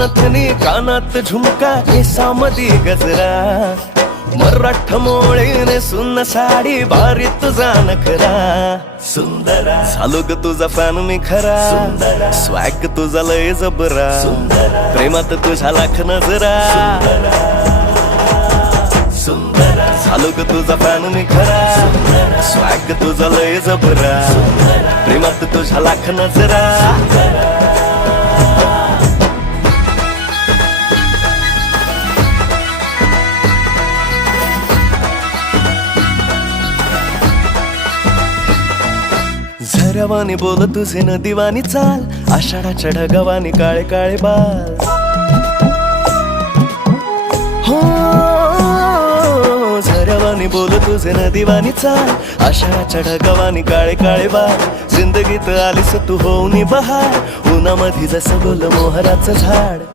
नथनी कानात झुमका केसामधी गजरा मराठ मोळीने सुन्न साडी भारी तुझा नखरा सुंदरा झालो ग तुझा फॅन मी खरा स्वॅग तुझा लय जबरा प्रेमात तुझ्या लाख नजरा झालो ग तुझा फॅन मी खरा स्वॅग तुझा लय जबरा प्रेमात तुझ्या लाख नजरा झरवानी बोल तुझे नदीवानी चाल आषाढाच्या ढगावानी काळे काळे बाल हो झरवानी बोल तुझे नदीवानी चाल आषाढाच्या ढगावानी काळे काळे बाल जिंदगीत आलीस तू होऊनी बहार उन्हामध्ये जसं बोल मोहराचं झाड